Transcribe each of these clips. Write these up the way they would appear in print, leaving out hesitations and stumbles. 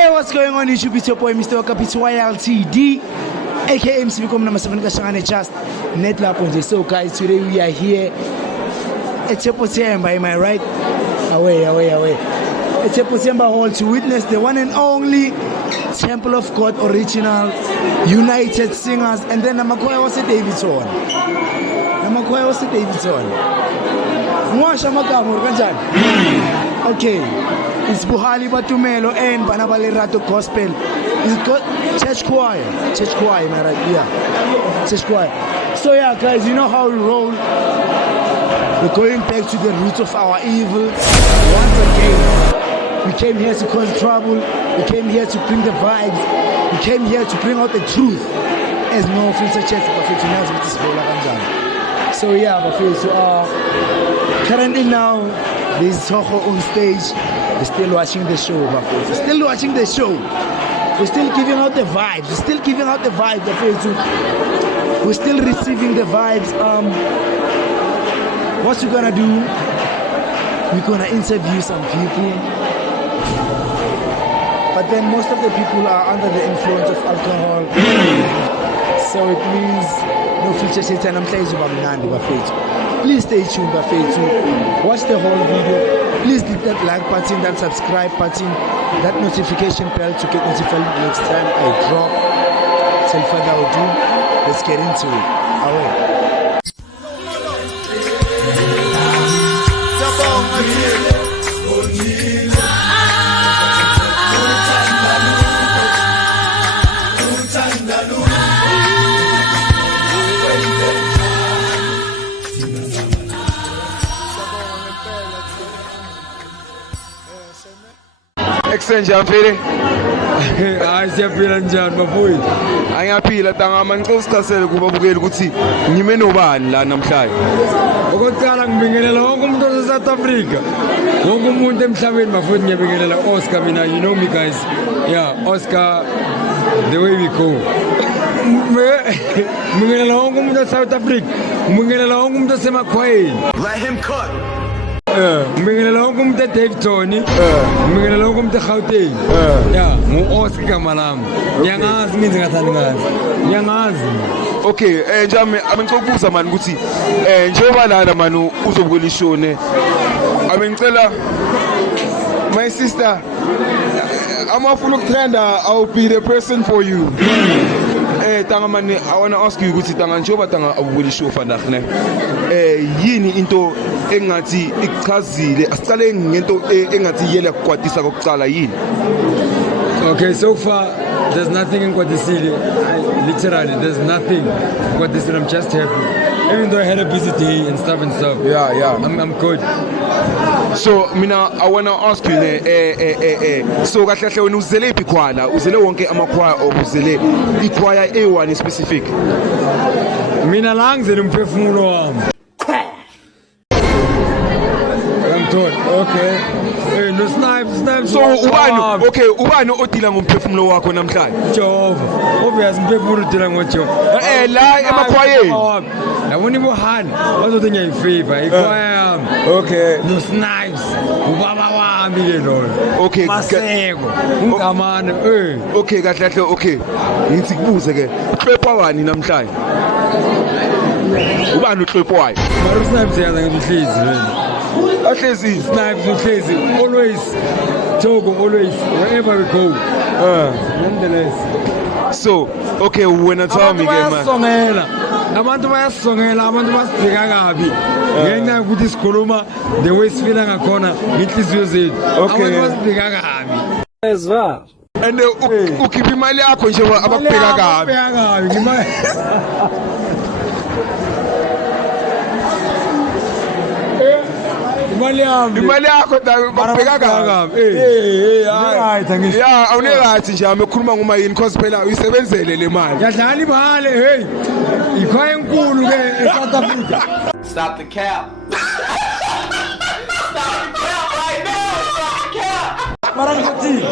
Hey, what's going on YouTube? It's your boy Mr. Wakapitz YLTD, aka MC Vikom number 7 Kashangane just net lap on. So guys, today we are here at Tepotemba, am I right? Away. At Tepotemba Hall to witness the one and only Temple of God original United Singers, and then Namakwaya was a Davidson. Mwasha magama kanjani? Okay, it's Buhali Batumelo and Banabalerato Gospel. It's got church choir, am I right? Yeah, church choir. So yeah, guys, you know how we roll. We're going back to the roots of our evil. Once again, we came here to cause trouble. We came here to bring the vibes. We came here to bring out the truth. As no filter church, but tonight with this bola kanjani. So yeah, but currently now, there's Toho on stage. We're still watching the show, We're still watching the show. We're still giving out the vibes. We're still receiving the vibes. What we're gonna do? We're gonna interview some people. But then most of the people are under the influence of alcohol. So it means no future Satan. I'm playing Zubamnandi, Bafetu. Please stay tuned, Bafetu. Watch the whole video. Please click that like button, that subscribe button, that notification bell to get notified next time I drop. Without further ado, let's get into it. Away. Extension phile hayi siyaphila njani bafowethu angiyaphila tangama ngicosicasele kubabukeli ukuthi ngime nobani la namhlanje okokuqala ngibingelela wonke umuntu ose-South Africa wonke umuntu emhlabeni bafowethu ngiyabingelela Oscar mina you know me guys yeah Oscar the way we go ngibingelela wonke umuntu ose-South Africa ngibingelela wonke umuntu osemakhwayeni let him cook ngibingelela wonke umuntu eDavidson ngibingelela wonke umuntu eGauteng yeah ngu-Oscar igama lami ngiyangazi ngenze ngathandi ngazi ngiyangazi okay njami abengicela mani ukuthi njengoba lana mani uzobukela ishow ne abengicela my sister amafuna ukutrenda I'll be the person for you tanga mani I want to ask you ukuthi tanga njengoba tanga abukela ishow vandag ne yini into engathi ichazile asicale ngento engathi yele kukwatisa kokucala yini okay so far there's nothing in Kwadisile literally there's nothing Kwadisile I'm just happy even though I had a busy day and stuff yeah I'm good so mina I want to ask you so kahle kahle wena uzele iphi khwala uzele wonke amakhwaya obuzele ikhwaya e1 specific mina la ngizele umphefumulo wami okay no snipes so ubani odila ngomphefumulo wakho namhlanje Jehova obvious umphefumulo udila ngoJehova la emakhwayeni yabona ibohana bazothi ngiyayifavor ikhwaya yami okay no snipes ubaba wami ke lona okay maseko ungamane okay kahle kahle okay ngithi kubuze ke uhlepha wani namhlanje ubani uhlepha wayo mara snipes yaza ngihlezi wena ahlezi snipes uhlezi always Togo always wherever we go nonetheless so okay when I tell me man abantu bayasongela abantu basibheka kabi ngenxa ukuthi sikhuluma the way sifila ngakhona ngenhliziyo zethu abantu basibheka kabi ezwa and ukhipha imali yakho nje abakubheka kabi imali yakho bakubheka kabi yeah awunekathi nje amekhuluma ngoma yini cause phela uyisebenzele le mali yadlala imali hey ikhaya enkulu ke eSouth Africa stop the cap mara ngithi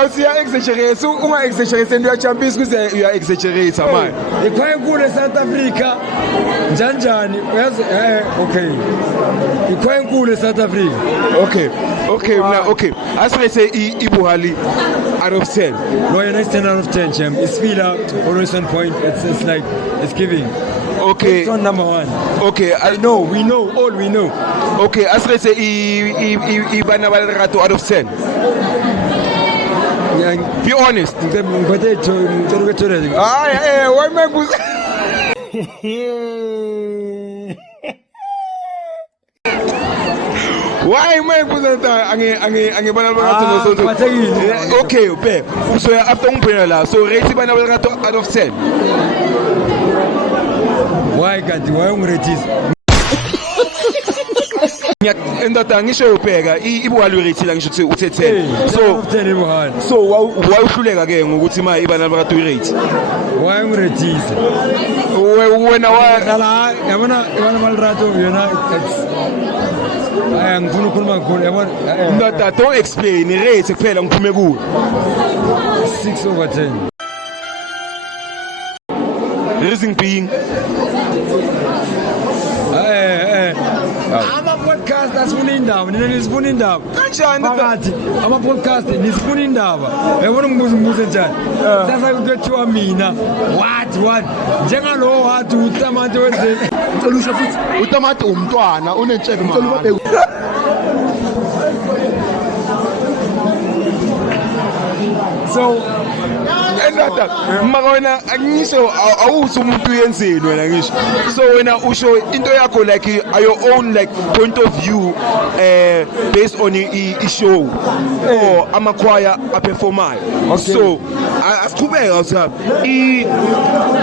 awusiya exaggerate unga exaggerate and uyachampisa kuze uya exaggerate manje ikhaya enkulu eSouth Africa njanjani uyazi okay ikhaya enkulu eSouth Africa okay mna okay asese ibuhali out of 10 no you're not 10 out of 10 champ it's feel always on point it's like it's giving okay it's on number 1 okay we know okay asese ibana balerato out of 10 be honest ngiphethe ngicela ukutholela hayi why makuza why makuza angibana balerato no so okay be so after ungibhena la so rate ibana balerato out of 10 why kanti why ungirethisa Ndoda ngisho ubheka ibuhali rate la ngisho ukuthi uthe 10 so wawuhluleka ke ngokuthi ma ibana bakade rate why ungirethisa wena la yabona ibana balerato yona ngifuna ukukhuluma kakhulu yabona ndoda don't explain rate kuphela ngiphume kuwe 6/10 reason being ama-podcast asifuna indaba nina nisifuna indaba kanjani phakathi ama-podcast nisifuna indaba yabona umbuzo njani sasa kuthiwa mina what njengalowo wathi utamati wenzeni ngicela usho futhi utamati umntwana unentsheke ngicela ubabheke so ndoda maka wena angisho awuthi umuntu uyenzeni wena ngisho so wena usho into yakho like your own like point of view based on i-show or amakhwaya aperformayo so asiqhubeka usabi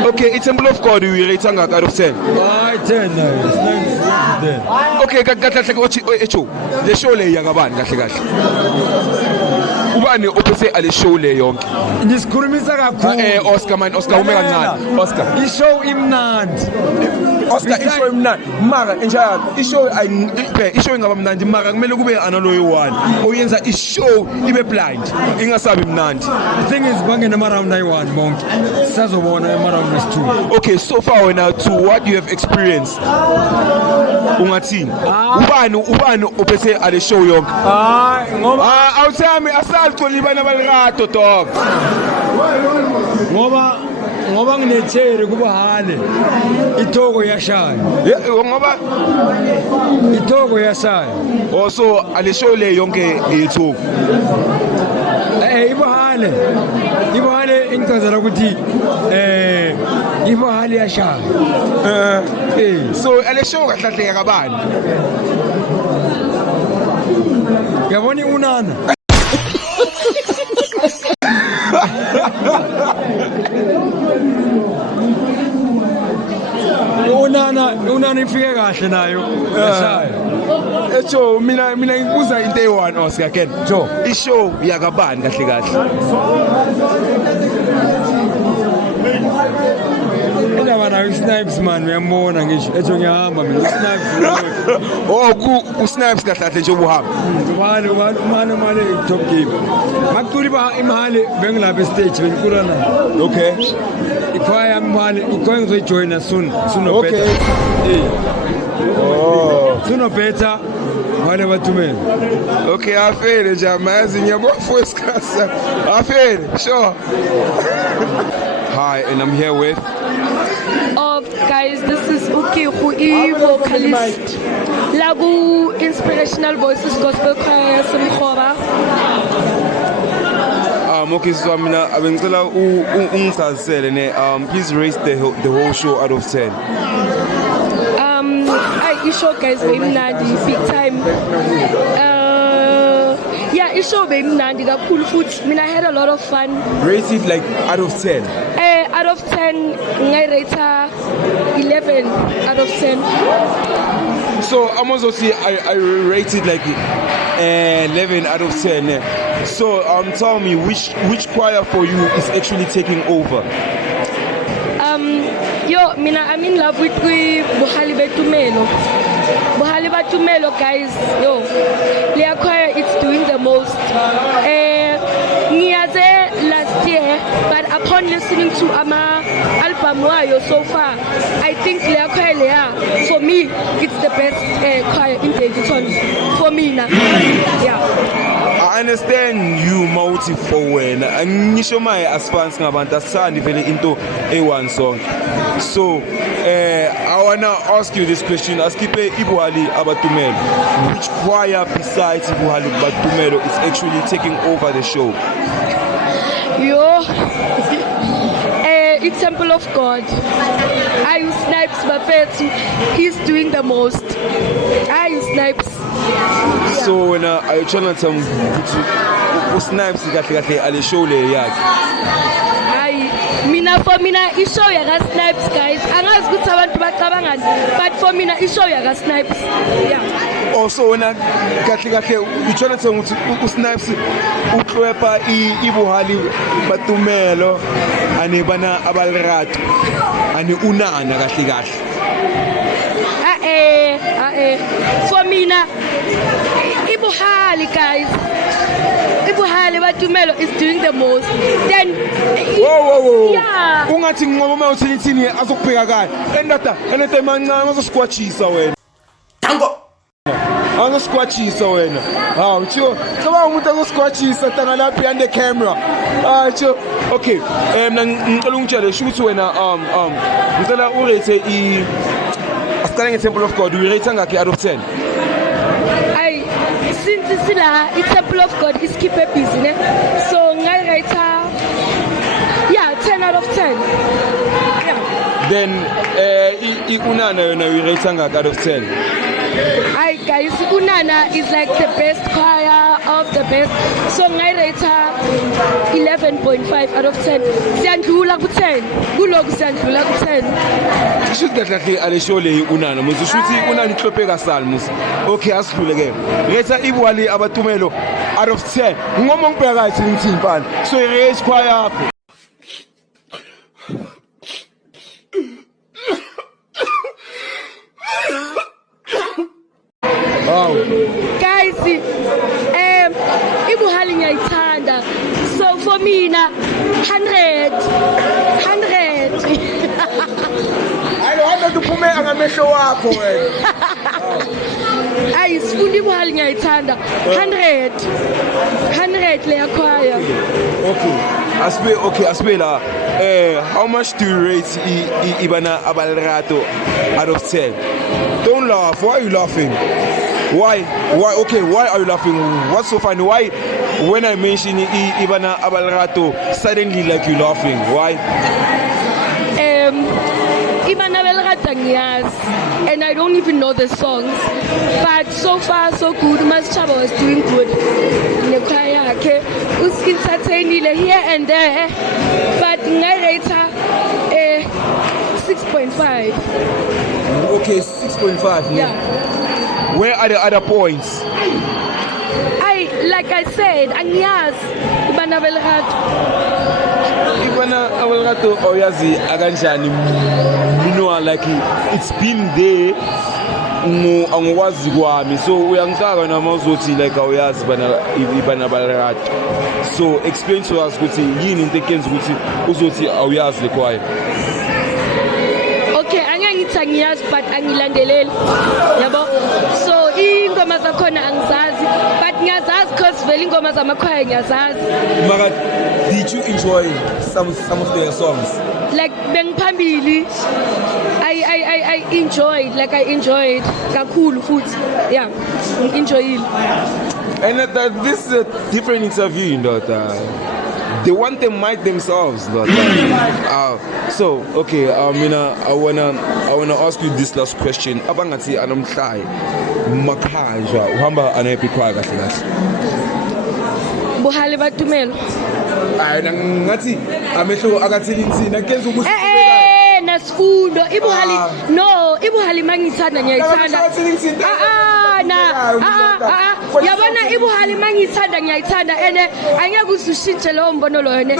okay iTemple of God uyirate ngaka out of 10 hayi 10 nayo it's 9 okay kahle ukuthi echo le show le yakabani kahle ubani ophethe ale show le yonke ngisikhulumisa kakhulu Oscar ume kancane Oscar ishow imnandi Oscar ishow imnandi mara enjalo ishow ingaba mnandi mara kumele kube analoyo one oyenza ishow ibe blind ingasabi mnandi the thing is bangena around I1 bonke sizobona around S2 okay so far wena to what you have experienced ungathini ubani ophethe ale show yonke hayi ngoba awuthami asalitholi bana balerato dog ngoba nginethere kubahale ithoko yashaya ngoba ithoko yashaya so ale show le yonke ithoko ibahale ingicazela ukuthi ibahale yashaya so ale show kahle yakabani yabona unana unana ifike kahle nayo yashaya echo mina ngikubuza into eyi-1 Oscar Ken jo ishow yakabani kahle indaba nayo Snipes man uyambona ngisho ethi ngiyahamba mina Snipes ku-Snipes kahle nje ubuhamba umane top game makuculi imali bengilapha estage bengicula nayo okay ikhwaya imali ikhwaya ngizoyijoyina soon okay suno better wale bathumele okay afele nje amazi ngiyabona Oscar afele sure hi and I'm here with guys, this is Ukihu, vocalist Lagu Inspirational Voices Gospel Choir Semkhora. Okay, so mina abengicela ungichazisele ne please rate the whole show out of 10. Ishow guys bemnandi big time. Yeah, ishow bemnandi kakhulu futhi mina I had a lot of fun. Rate it like out of 10. Out of 10 ngai-rate 11 out of 10. So I'm also see I rated like 11 out of 10. So tell me which choir for you is actually taking over? Mina I'm in love with Buhali Batumelo. Buhali Batumelo guys, Leah choir it's doing the most. upon listening to album wayo so far, I think Leah Choir, for me, it's the best choir in Davidson. For me now. Yeah. I understand you motive for when ngisho maye asifans ngabantu asithandi vele into a1 song. So I wanna ask you this question. Askipe Ibuhali Abatumelo, which choir besides Ibuhali Abatumelo is actually taking over the show? It's Temple of God. I use Snipes Bafetsu. He's doing the most. I use Snipes. So when I try to tell Snipes kahle ale show le yakhe. For mina ishow yaka Snipes guys. Angazi ukuthi abantu bacabangani, but for mina ishow yaka Snipes. Yeah. Also when kahle you try to tell Snipes uqwepa Ibuhali Batumelo ane bana abalirato ane unana kahle. For mina Ibuhali guys. Ibuhali Batumelo is doing the most. Then whoa. Yeah. Ungathi ngqoma uthini azokubheka kahle. Enata mancane azosquatchisa wena. Tango. Azosquatchisa wena. Hawu tsho. Saba umuntu azosquatchisa tanga lapha behind the camera. Tsho. Okay. Mina ngicela ungitshele ukuthi wena ngicela urate Asitale ngeTemple of God, we rate ngakhe out of 10. Since it's Temple of God is keep it busy, ne? So I rate 10 out of 10. Yeah. Then Unana we rate ngakhe out of 10. Guys, Unana is like the best choir of the best. So I rate 11.5 out of 10. Siyandlula ku 10. Kuloko siyandlula ku 10. Shoot kahle ale show le Unana. Muzi shuthi Unana ihlophe kasal muzi. Okay, asidlule ke. Rate Ibuhali Abatumelo out of 10. Ngoma ngibheka kathi ngithini mfana. So raise choir yakho. Guys, Ibuhali ngiyayithanda. So for me na 100. Ayihamba uphume angamehlo wakho wena. Sifuna Ibuhali ngiyayithanda. 100 le choir. Okay, Asbela. How much do you rate Ibana Abalirato out of 10? Don't laugh. Why are you laughing? Why? Okay, why are you laughing? What's so funny? Why, when I mention Ibana Abalirato, suddenly like you laughing? Why? Ibana Abalirato ngiyazi, and I don't even know the songs. But so far so good. Chaba was doing good in the choir. Okay, was entertaining here and there, but I rate 6.5. Okay, 6.5. Yeah. Where are the other points? Like I said, Agnias, Ibana Abalirato oyazi akanjani. You know, like it's been there. Angwazi kwami, so uyangicaka namazothi like awuyazi Ibana Abalirato. So explain to us ukuthi yini into ekenza ukuthi uzothi awuyazi le choir. Okay, angithi angiyazi but angilandeleli. Yabo? So ingoma zakhona angizazi, but ngiyazazi because vele ingoma zamakhaya ngiyazazi. Mara, did you enjoy some of their songs? Like bengiphambili, I enjoyed kakhulu futhi. Yeah, enjoyed. And this is a different interview, you know. They want them mic themselves. So okay, I wanna ask you this last question. Abangati anamhlai makhanja uhamba anayipi choir kahle. Buhali Batumelo. Ngathi amehlo akathini insini akenza ukuthi nasifundo Ibuhali mangithanda ngiyayithanda. Yabona Ibuhali mangithanda ngiyayithanda ene angeke usishintshe lo mbono lo yena.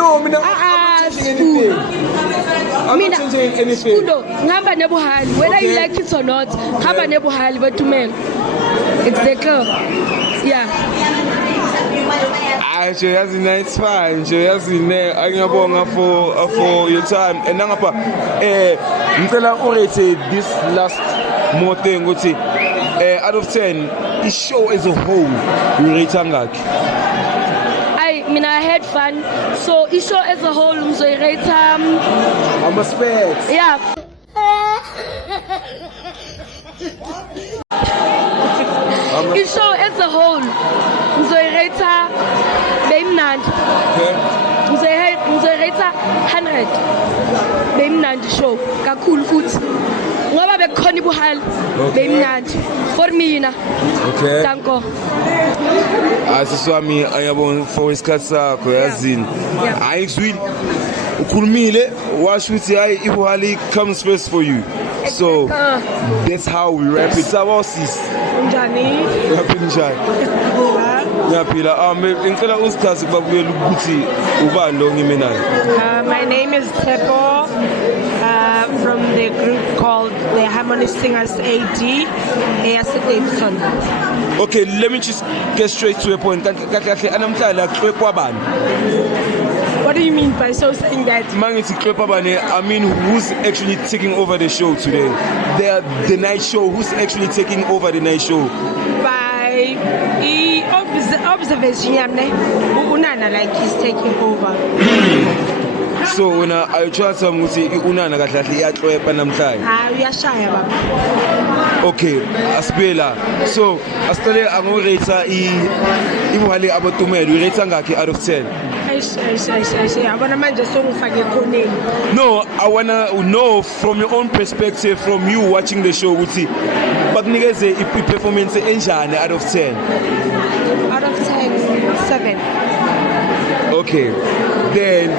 Mina sifundo ngihamba neBuhali whether you like it or not. Ngihamba neBuhali Batumelo. Exactly. Yeah. nje yazini it's fine nje yazini angiyabonga for your time and nangapha ngicela urate this last more thing ukuthi out of 10 the show as a whole you rate ngakhi? I had fun, so the show as a whole rate I'm a specs. yeah. The show as a whole rate bemnandi. Rate 100 bemnandi show kakhulu futhi ngoba bekukhona ibuhali bemnandi for mina. Okay. Danko. Asiswami ayabonga for isikhathi sakho yazini. Hayi kuzwile ukhulumile washo ukuthi hayi ibuhali comes first for you. So that's how we wrap it. Sabosis. Njani? Yaphila njani? Yaphila. Ngicela usichaze kubabukela ukuthi ubani lo ngime naye. My name is Tepo from the group called the Harmony Singers AD, Ayase Davidson. Okay, let me just get straight to a point. Anamhlala xwe kwabani? What do you mean by so saying that? Mangithi xwe kwabani, I mean who's actually taking over the show today? The night show, who's actually taking over the night show? By observation, Unana like he's taking over. So when I try to say unana kahle kahle iyaxwepa namhlanje. Uyashaya baba. Okay, asibela. So asitole angorate ibuhali abatumelo, you rate ngakhi out of 10? Abona manje songifake khoneni. No, I wanna know from your own perspective, from you watching the show, ukuthi bakunikeze i-performance enjani out of 10? Out of 10, 7. Okay, then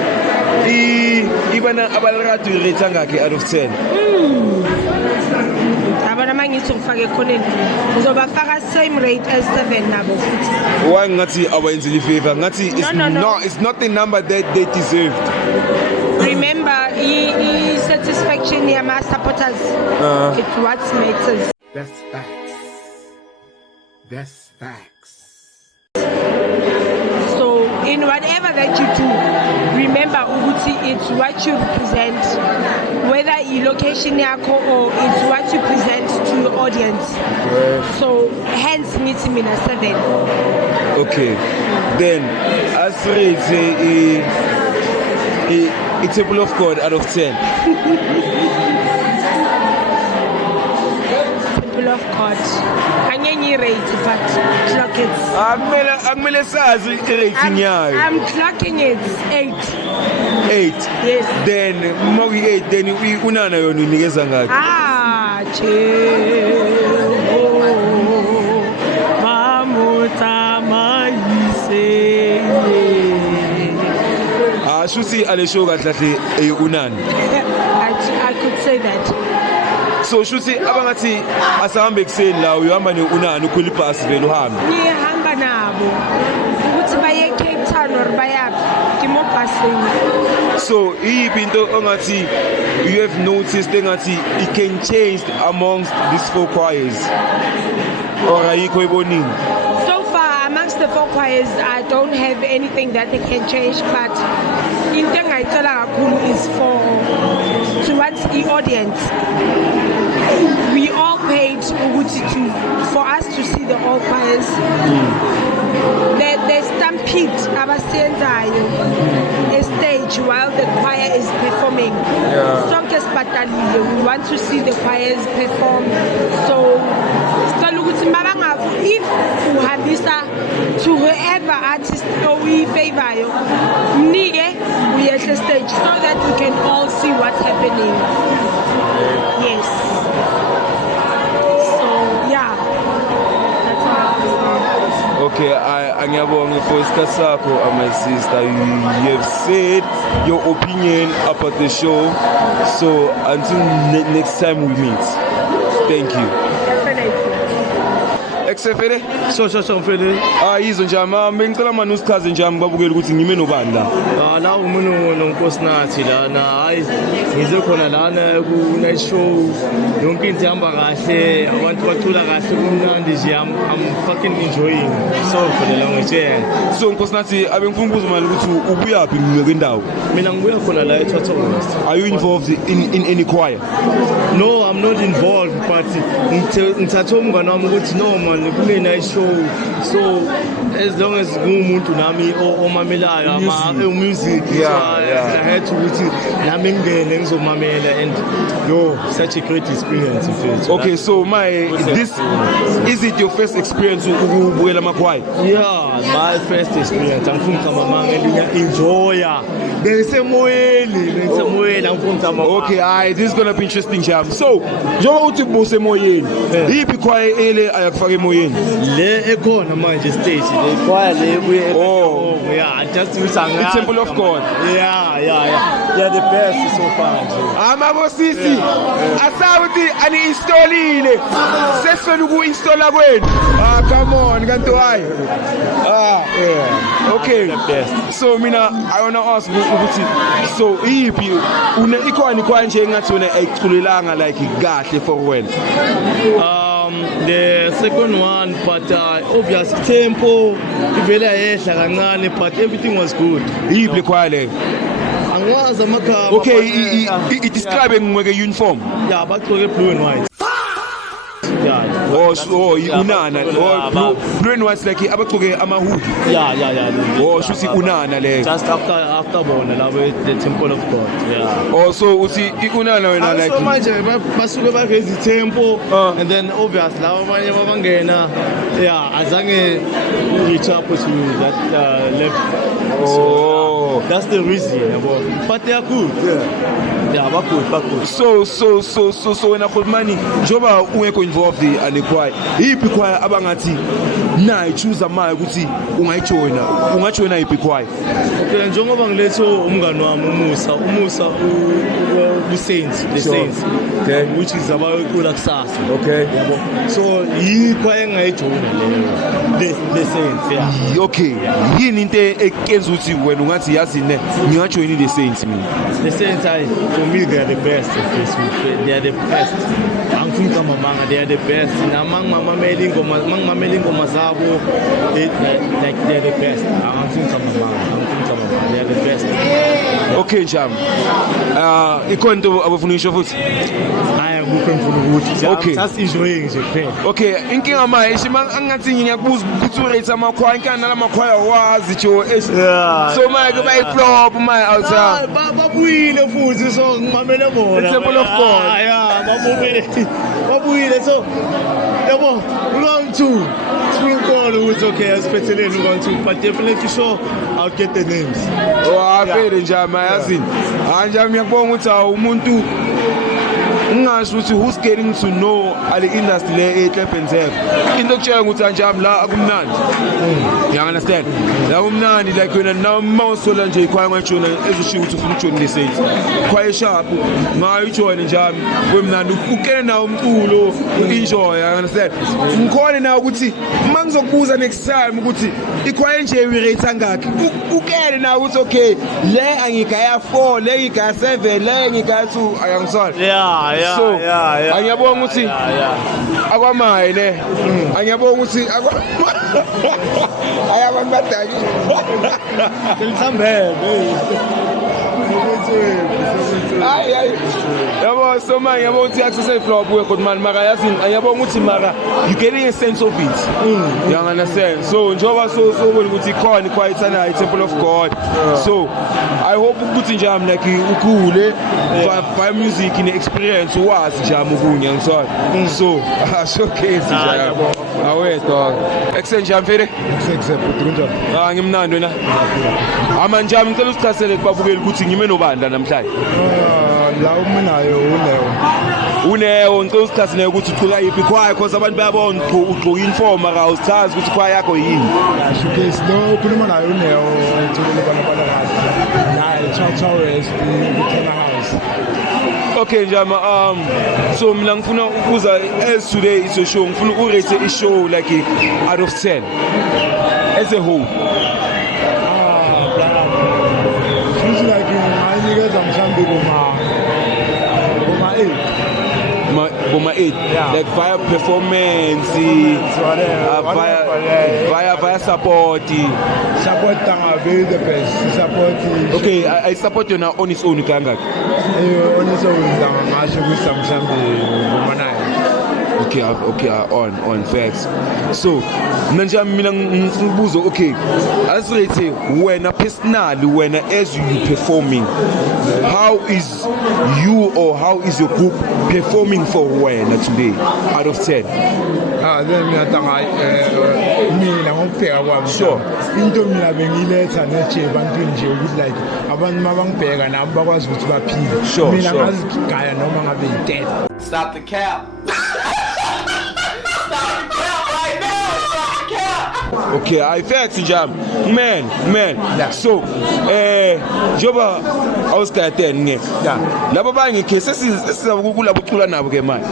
ibana abaliratu rate ngakhi out of 10? Abona mangithi ngifake khoneni. Ngizobafaka same rate as 7 nabo futhi. Why ngathi abayenzile favor? Ngathi it's not the number that they deserved. Remember, satisfaction yama supporters. It's what matters. That's facts. That's facts. So in whatever that you do, remember ukuthi it's what you represent, whether in location yako or it's what you present to your audience. So hence meeting me at 7. Okay, then as rate a table of God out of 10. People of God, angenye rate but clock it. Akumele sazi rating yayo. I'm clocking it 8. 8. Yes. Then mawuyi 8 then unana yona unikeza ngakhi? Shusi ale show kahle kahle unana. I could say that. So shusi abangathi asahambe kuseni la uyahamba neunana ukhwela ibhasi vele uhambe. Ngihamba nabo ukuthi baye Cape Town or bayaphi ngimobhasini. So iyiphi into ongathi you have noticed engathi it can change amongst these 4 choirs or ayikho ebonini? So far amongst the 4 choirs I don't have anything that they can change, but into engayicela kakhulu is towards the audience. We all paid for us to see the all choirs. The stampede abasenzayo a stage while the choir is performing. Sonke sibadalile, we want to see the choirs perform. So sicela ukuthi mabangavu if uhambisa to whoever artist oyifavorayo mnike uyehle stage so that we can all see what's happening. Yes. So yeah. That's all. Okay, angiyabonga for isikhathi sakho, my sister. You have said your opinion about the show. So until next time we meet. Thank you. Definitely. Ekusefele? So mfethu. Yizo nje bengicela manje usichaze nje babukela ukuthi ngime nobani la. La umuntu nonkosinathi lana hayi ngize khona lana ku night show yonke into ihamba kahle abantu bacula kahle kumnandi nje I'm fucking enjoying. So for the language. So nkosinathi abengifuna ukubuza manje ukuthi ubuya phi kwendawo? Mina ngibuya khona la eThoto West. Are you involved in any choir? No, I'm not involved, but ngithatha umngane wami ukuthi no man kule night show. So as long as ngumuntu nami omamelayo ama music, I had to ukuthi nami ngene ngizomamela and such a great experience. Okay, so this is it your first experience ukubukela amakwaya? Yeah, my first experience. Angifuni kama manga enjoya. Okay, this is gonna be interesting jam. So, njengoba uthi ubuse emoyeni, yiphi choir ele ayakufaka emoyeni? Le ekhona manje stage, le choir le kuye just usanga. It's Temple of God. Yeah. Yeah, the best so far. Amabosisi asawuthi ani installile. Sesifuna uku-installa kwenu. Come on, kanti why? Okay. So mina I wanna ask ukuthi so yiphi ikhona ikhona nje engathi wena ayiculelanga like kahle for wena? The second one, but obvious tempo ivele ayehla kancane, but everything was good. Yiphi choir leyo? Angazi amakama. Okay, describe ngeke uniform. Yeah, bagcoke blue and white. Unana. Blue and white like abagcoke amahudi. Yeah. Shuthi unana le. Just after bona la the Temple of God. Yeah. So uthi unana wena like. So manje basuke baveza itempo and then obvious la abanye babangena azange reach up to that level. So that's the reason. But they are good. Yeah, bagood. So wena Khulumani njoba ungekho involved ale choir. Yiphi choir abangathi nayi choose amaye ukuthi ungajoina yiphi choir? Okay, njengoba ngiletho umngane wami umusa Saints, the Saints. Okay, which is about kusasa. Okay. So choir engayijoina leyo. The Saints, yeah. Okay. Yini into ekenza ukuthi wena ungathi yazi ne ngingajoina the Saints mina? The Saints for me they are the best. They are the best. Angifuni kama manga they are the best. Na mangimamela ingoma zabo like they are the best. Angifuni kama manga. They are the best. Okay Jam. Ikhona into abafuna isho futhi? Okay. Just enjoying nje. Okay, inkinga manje ishima angathi ngiyakubuza ukuthi urate amakhwaya inkinga nalamakhwaya wazi jo. So manje bayiflop manje outside. Babuyile futhi so ngimamele bona. Temple of God. Babuyile so yabo round 2. Spring call was okay, especially round 2, but definitely sure I'll get the names. Avele nje amayazi. Anje ngiyabonga ukuthi umuntu ungasho ukuthi who's getting to know ale industry le eKlepensep into okutshela ukuthi anjami la akumnandi. You understand? La umnandi like wena now mawusola nje ikhwaya ngajona ezishiya ukuthi ufuna ukujona le Saints. Ikhwaya sharp ngayo ujoin njami wemnandi ukene nawo umculo enjoy. You understand? Ngikhona nawo ukuthi mangizokubuza next time ukuthi ikhwaya nje wirate ngakhi ukene nawo ukuthi okay le angigaya 4 le ngigaya 7 le ngigaya 2 ayangisola. So angiyabonga ukuthi akwamaye ne angiyabonga ukuthi ayabantu badaki Ngithambele. yabo so manje yabo uthi access flop we kodwa mara yazi angiyabonga ukuthi mara you getting a sense of it. You understand? So njoba so bona ukuthi ikhona ikhwayithana Temple of God. So I hope ukuthi nje am like ukhule by music in experience wazi nje amukunye ngisona. So showcase nje yabo awetho excellent nje amfere ngimnandi wena amanje ngicela usichasele kubabukeli ukuthi ngime nobani la namhlanje. La uminayo Uneo ngicela usichasele ukuthi ucula yiphi choir because abantu bayabona ugqoka uniform mara usichazi ukuthi choir yakho yini. Showcase no ukhuluma nayo Uneo ngicela bana naye Church House House. Okay Njama, so mina ngifuna ukuza as today is a show, ngifuna urate a show like out of 10 as a whole. She's like I nikeza mhlambi Boma 8, like via performance, via support. Support tanga very the best. Support. Okay, I support you now on its own kangak. On its own tanga ngasho kusamhlambi Boma 9. Okay, on facts. So, manje mina ngibuzo okay. As we say, when personally, when as you performing, how is you or how is your group performing for when today out of 10? Then mina tanga mina ngokubheka kwami. Sure. Into mina bengiletha neje ebantwini nje ukuthi like abantu mabangibheka nabo bakwazi ukuthi baphile. Sure, Mina sure. ngazigaya noma ngabe i-dead. Stop the cap. Okay, I facts jam. Man. Yeah. So, njoba awusikade ne. Yeah. Labo bangikhe sesiza ukukula bucula nabo ke manje.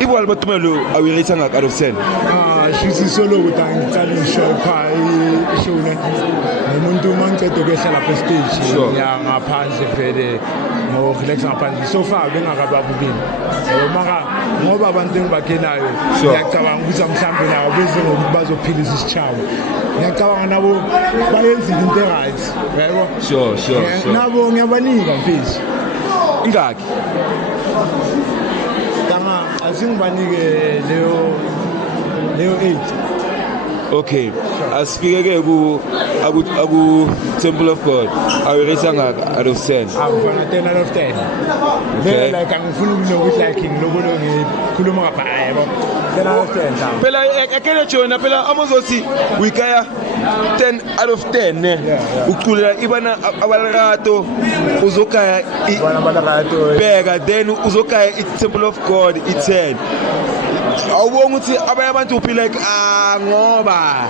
Ibwala batumelo awirate ngaka out of 10. She's solo ukuthi angicala ishow pha ishow ne. Umuntu mangicede ukwehla lapha stage Sure. ngaphansi vele ngo relax ngaphansi. So far bengakababuki. Maka ngoba abantu engibakhenayo Sure. ngiyacabanga ukuthi mhlambe nabo beze ngokuthi bazophilisa isitshaba. Ngiyacabanga nabo bayenza into right. Yebo? Sure. Nabo ngiyabanika mfisi. Ingaki? Tanga asingibanike leyo 8. Okay. Asifike ku Temple of God. Awirate ngaka out of 10. Angifana 10 out of 10. Okay. Like angifuna ukunokuthi like ngilokho ngikhuluma ngapha yebo. 10 out of 10 tama. Phela ekene Jona phela amazothi wikaya 10 out of 10 ne. Uculela ibana abalarato uzokaya Bana balarato. bheka then uzokaya iTemple of God i10. Awubonga ukuthi abanye abantu uphila like ngoba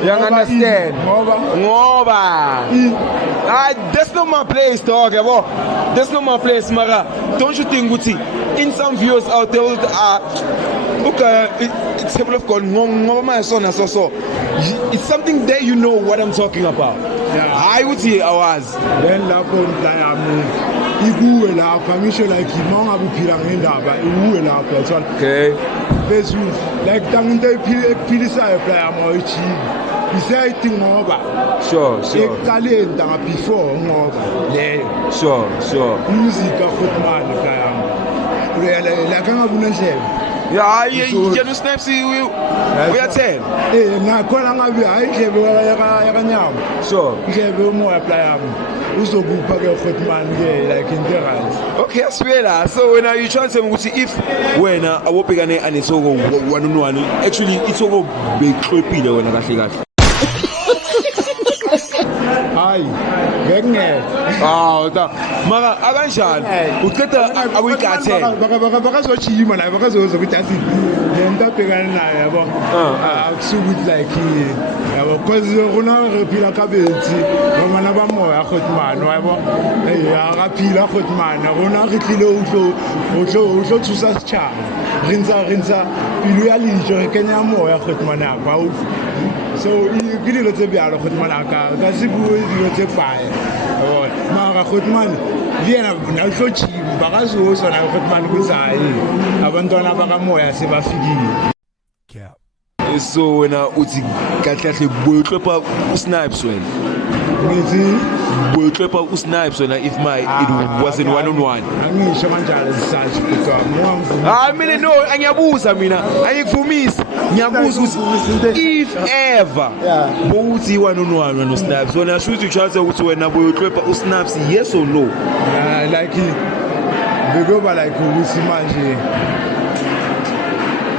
you understand? Ngoba. That's not my place, dog. That's not my place, Mara. Don't you think, Guti? In some viewers out there, okay, it's Temple of God. Ngoba my son, so. It's something that you know what I'm talking about. Yeah. I would say I was. Then lapho mntayami ikuwe lapha ngisho like manga buphila ngendaba ikuwe lapha so Okay. phezulu like tanginto ephilisayo mntayami ayichibi isayithi ngoba Sure. ekuqaleni tanga before ngoba leyo Sure. music akhotman mntayami la kangabuna ndlebe Yeah, you snaps you are 10. nakhona ngabe hayi ndlebe yakanyama Sure. ndlebe umoya mntayami uzokupha ke khotman ke like into right. Okay, aswela. So when you trying to say ukuthi if wena awobhekane anesoko one on one, actually isoko beqhwephile wena kahle. Hayi ngeke Maka akanjani? Uqeda awuyikathe. bakazochima la bakazoza ukuthi asi lento abhekana nayo yabo akusukuthi like yabo because rona re phila ka betsi bana ba moya khotman yabo akaphila khotman rona re tlile utlo thusa setšhaba rinza pilu ya lijo re kenya moya khotman ba so ke dilo tse bjalo khotman ka se bue dilo tse fae mara khotman le yena na utlo chima bakazoza na khotman kuzayi abantwana bakamoya sebafikile. So wena uthi kahle boyotlopa usnipes wena. Ngithi Boyotlopa usnipes wena if it wasn't one on one. angisho kanjalo sisathi kodwa Mina no angiyabuza mina angikuvumisi ngiyabuza ukuthi if ever bowuthi one on one no snaps wena should you chance ukuthi wena boyotlopa usnaps yes or no? like bekuba like ukuthi manje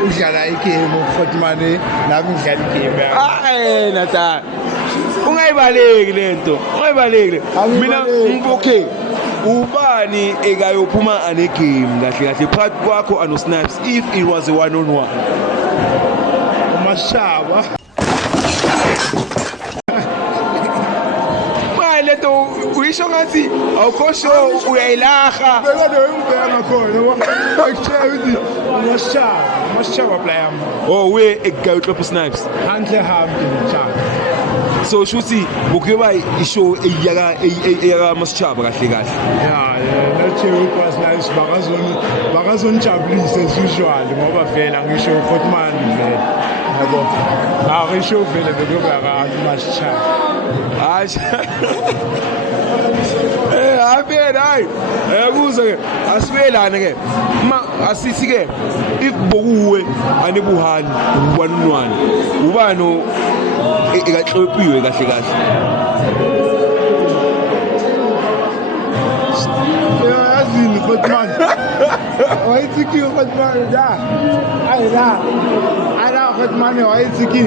udlala igame ukhotmane nami ngidlala igame Hayi nata ungayibaleki lento ungayibaleki mina okay ubani ekayophuma ane game kahle phakathi kwakho ano snaps if it was a one on one umashaba so uyisho ngathi awukho sure uyayilaha. Beka lo ngibheka ngakhona akutshela ukuthi mashaba player Oh we egayi Kloppo Snipes. handle hambi ngitshaka. So shuthi ukuyoba ishow eyaka Masichaba kahle kahle. Yeah, let's say it was nice bakazonijabulisa as usual ngoba vela ngisho uFotman vele yabo ngisho vele bekuba mashaba. Hayi yakuza ke asibelane ke asithi ke if bokuwe anebuhali ubanunwane ubani ekahlophiwe kahle kahle. yazini Fotman wayithiki uFotman da ayla Fotman wayithiki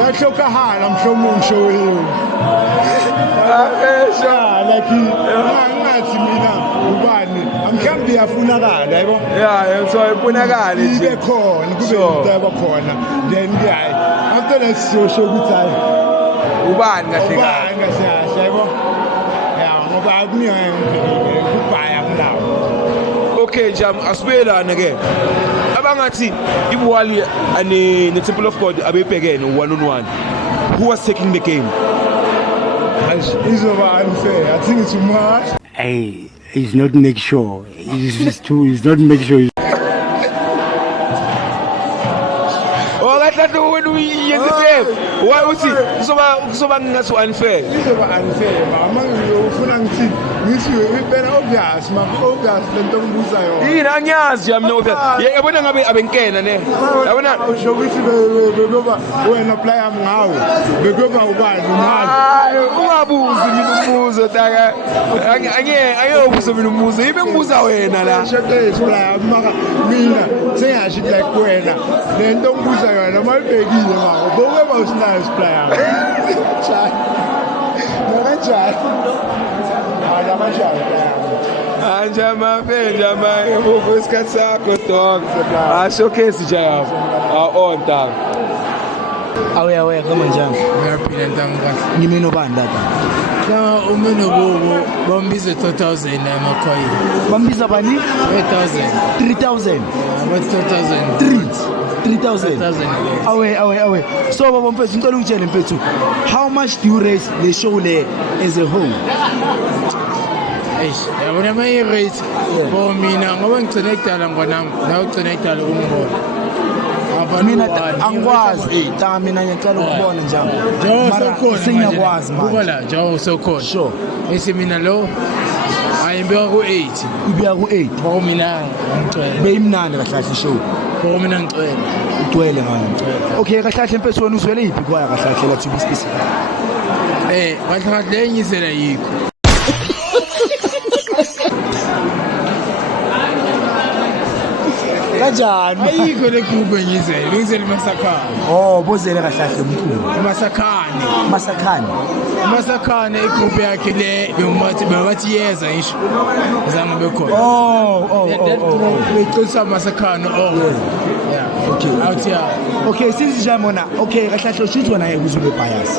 yahlokahala mshomo wenu like ngathi mina ubani amhlambi yafunakala yabo Yeah, so ibonakala ibe nje. khona kube Sure. into yabakhona then hayi after that siyosho ukuthi hayi Ubani kahle kahle. ubani kahle yabo ya ngoba akuningi kubhaya nglawo. Okay jam asibelane ke. Abangathi ibuhali ne Temple of God abebhekene 1-on-1. Who was taking the game? Izoba unfair. I think it's too much. Hey, he's not make sure. He's not make sure. Oh, kathathu when we use the game. Why uthi kuzoba ngathi unfair. Izoba unfair. Mama ngiyofuna ngithi ngisiwe obvious obvious lento ngibuza yona. Yini angiyazi yami no. Yabona ngabe abenkena ne. Yabona usho ukuthi bekuba wena player ngawe. Bekuba ubani umazi. hayi ungabuzi mina umbuzo taka. Angiyobuza mina umbuzo. Ibe ngibuza wena la. Shaqe player maka mina sengashi like wena. Lento ngibuza yona malibhekile mako. Bokuba usinayo player. Cha. Nakanjani? Anja mafenja mai ubusikhathi sakho dog. Showcase jam. On tag. Awe kama njani? Ngiyaphila ntangahle. Ngimi nobani data? Na umene bobo bombize 2000 emakhaya. Bambiza bani? 3000. 3000. About 2000. 3000. 3000. Awe. So baba mfethu ngicela ungitshele mfethu. How much do you raise the show le as a whole? Eish, yabona maye rate for mina ngoba ngicela ekudala ngwanami, la ugcina ekudala ungibona. Mina angikwazi cha mina ngicela ukubona njalo. Mara singakwazi manje. Ubala, jawo sokhona. Sure. Bese mina lo ayembeka ku8. Ubiya ku8. Bo mina ngicela. Beyimnandi kahle show. Bo mina ngicela. Ugcwele ngani? Okay kahle mfethu wena uzwele iphi kwaya kahle la to be specific. Kahle le ngizela yikho. Kanjani? Ayikho le group engizela, ngizela Masakhane. Oh, bozele kahle mkhulu. Masakhane. Masakhane igroup yakhe le bengibathi yeza ngisho. Zange bekhona. Oh. Becisa Masakhane Yeah. Okay. Out here. Okay, since Jamona, okay, kahle shoot wena uzube bias.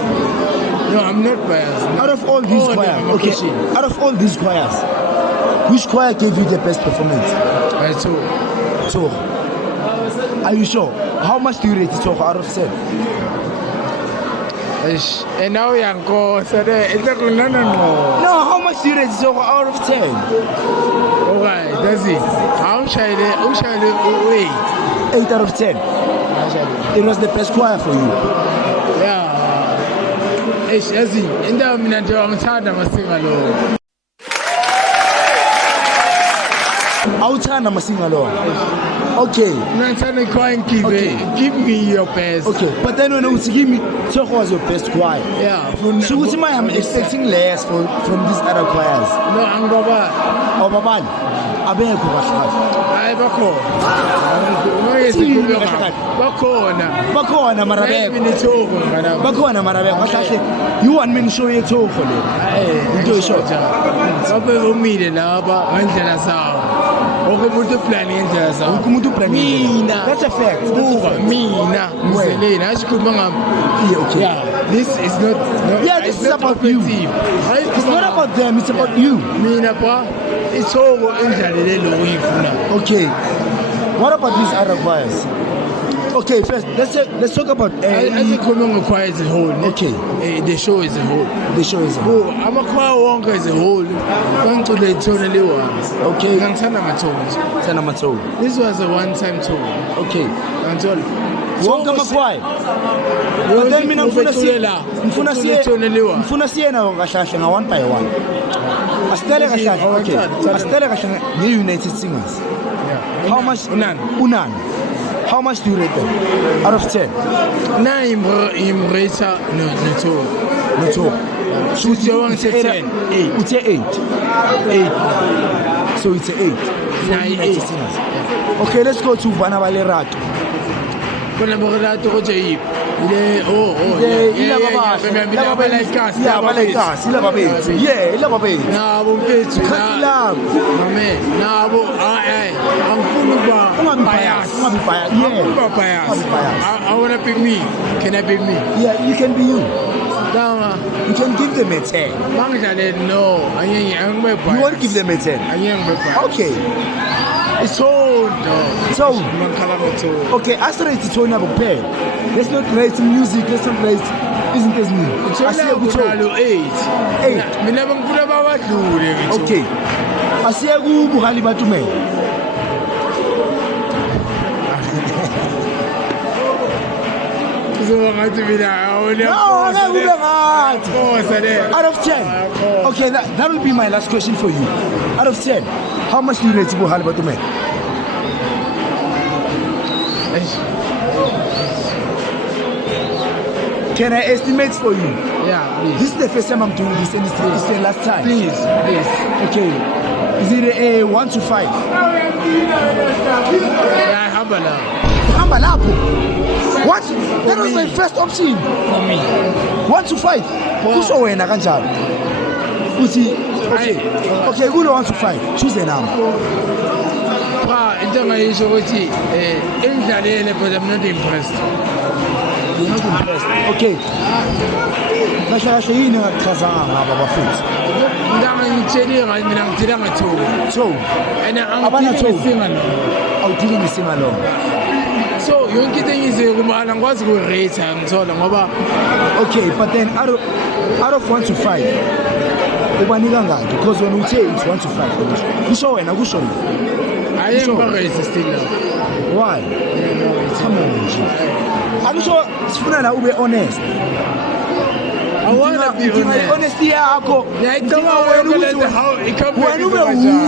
No, I'm not biased. Out of all these choirs, okay. Out of all these choirs, which choir gave you the best performance? Two. Are you sure? How much do you rate it out of 10? And now you're going to say, No, how much do you rate it out of 10? Alright, that's it. How shall I wait? 8 out of 10. It was the best choir for you. Yeah. Yazi, indawo mina nje ngithanda amasinga lo. Awuthanda masinga lo. Okay. Ngithanda choir give me your best. Okay, but then when you give me Tshogo was your best choir. Yeah. So what I'm expecting less from these other choirs. No, angoba. Obabali. Abekho kahle. Hayi bakhona marabeko bakhona marabeko kahle you want me to show you Tshogo le into isho babe bomile laba ngendlela sawo wonke umuntu plan ngendlela zakhe. Wonke umuntu plan Mina. That's a fact. That's a Buka fact. mina ngizeleni asikhuluma ngami. Yeah, okay. Yeah, this is not no, Yeah, this is not about you. offensive. It's not about them, it's about you. mina bra isoko endlalelelo uyifuna. Okay. What about these other choirs? Okay, first let's talk about asikhuluma ngochoir as a whole. Okay. The show as a whole. The show is Amachoir wonke as a whole bangicule ithona le-one. Okay. Ngangithanda amathoni nje. Sana Matso. This was a one-time tour. Okay. Nganthola. Wonke amachoir. But then mina ngifuna siye nawo kahle nga one by one. Asitele kahle. Okay. Asitele kahle nge-United Singers. Yeah. How much? Unan. How much do you rate them? Out of 10? Na imrata no tour. No talk. So it's your one 10. 8. It's a 8. 8. So it's a 8. Nah, 8. Okay, let's go to Bana ba Lerato. Bona bogelato go jayip. Ile Ila babethu. Yeah, ila babethu. Nabo mfethu Khatilanga. mame nabo angifuni ukuba bias. Ungabi bias. Ukuba Yeah. bias. Ungabi bias. I want to pick me. Can I pick me? Yeah, you can be you. Dama You can give them a 10. mangidlale no angeke bias. You won't give them a 10. Angeke bias. Okay. It's all no. So, Mankala moto. okay, as rate Tony Abopel. Let's not rate music, let's not rate isn't this new. Asiye kuThoni. Nalo 8. 8. Mina bangifuna bawadlule ngithi. Okay. Asiye kuBuhali Batumelo. So ngathi mina awona. No, ngeke kube ngathi. Khosa le. Out of 10. Okay, that will be my last question for you. Out of 10, how much do you rate Buhali Batumelo? Can I estimate for you? Yeah, please. This is the first time I'm doing this and it's the last time. Please. Okay. Is it a 1 to 5? Yeah, hamba la. Hamba lapho. What? That was my first option. For me. 1 to 5. Kusho wena kanjalo. Uthi okay, kulo 1 to 5. Choose a number. Into engayisho ukuthi engidlalele but I'm not impressed. You're not impressed. Okay. Kahle kahle yini ngakuchazanga ngaba bafethu? Ngangitshele ngathi mina ngithela ngathola. So, And Abana I'm Togo. singa lo. awudingi ngising along. So yonke into engize kumala ngikwazi ku-rate ngithola ngoba Okay, but then out of 1 to 5, ubanika ngaki? Because when we say it's 1 to 5, kusho wena kusho wena. I am rate still now. Why? Come on nje. Akusho sifuna la ube honest. I want to be honest. Honesty yakho. Ngiyayicabanga Wena wena ukuthi how wena ube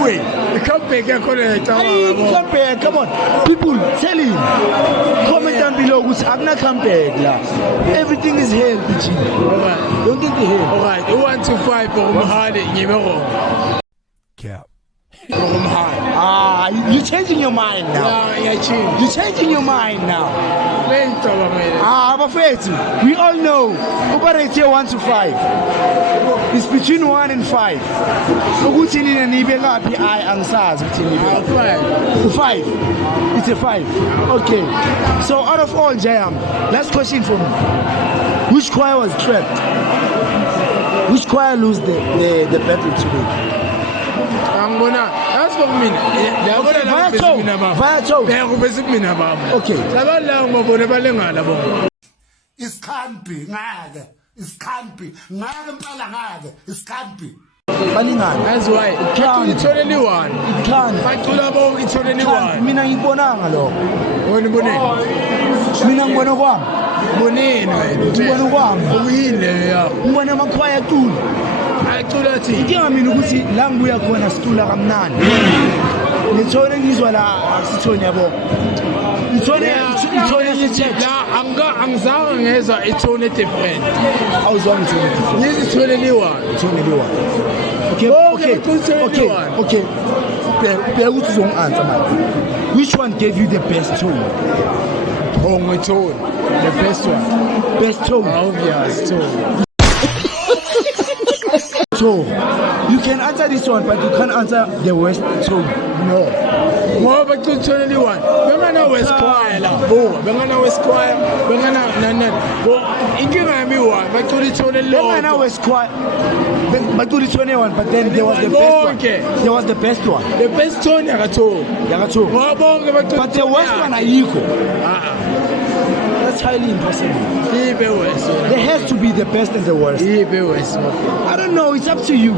uwe. i-comeback yakhona ngiyayicabanga Hey, yabo. come back, come on. People, tell him. Comment down below ukuthi akuna come back la. Everything is hell, bitch. Alright. Don't think the hell. Alright, 1 to 5 for umhali ngibe wrong. Cap. For umhali. You're changing your mind now. Yeah, ngiyachinga. You're changing your mind now. Ngicabangela. Bafethu, we all know. Operate here 1 to 5. It's between 1 and 5. Ukuthi nina nibe ngaphi angisazi ukuthi nibe. 5. It's a 5. Okay. So out of all Jayam, last question for me. Which choir was trapped? Which choir lose the battle today? Angibona that's for mina. Yabona la bese mina baba. Vayato. Beko bese mina baba. Okay. Labanye la ngibona balengala bona. Isikhambi ngake. Isikhambi ngake impela ngake. Isikhambi. Balingana. That's why. Can't. Ithole li-1. It can't. Bacula bonke ithole li-1. Mina ngikubonanga lo. Wena uboneni? Mina ngibona kwami. Boneni wena. Ngibona kwami. Ukuyini leyo yakho? Ngibona amakhwaya acula. Acula thi. Inkinga mina ukuthi la ngibuya khona sicula kamnandi. Ngithole ngizwa la akusithoni yabo. Ithole ngithi la angizange ngezwa ithone different. awuzwanga ithole. Ngizithole li-1. Ithole liwa. Okay, okay. Ubheka ukuthi uzongi-answer manje. Which one gave you the best tone? Ngithole. The best one. Best tone. Obvious tone. So, You can answer this one, but you can't answer the West tone. No. ngoba kuthoneli one bengana West Choir la bo bengana West Choir bengana nana bo inkinga yami one bacula ithoneli Bengana West Choir. But do the 21, but then there was the best one. There was the best one. the best tone yakatho Yakato. ngoba bonke bacula But the West one ayikho. That's highly impossible. ibe West There has to be the best and the worst. ibe West I don't know, it's up to you.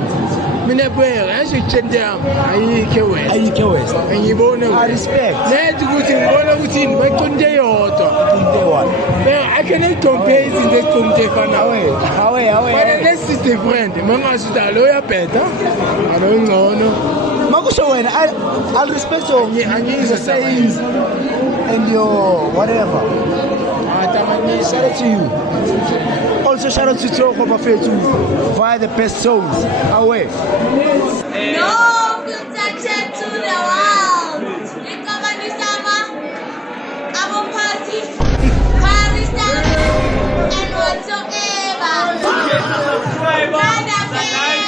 mina bheka ngisho yami ayikho West Ayikho West. ngiyibona I respect. lethi ukuthi ngibona ukuthi baqonde yodwa The one. I cannot compare izinto eziqonde fana Away. this is different mangasho ukuthi alo uyabheda alo ngcono Makusho wena, I'll respect your sayings and your whatever. Shout out to you. Also shout out to Toko Bafetu via the best songs. Away. No, good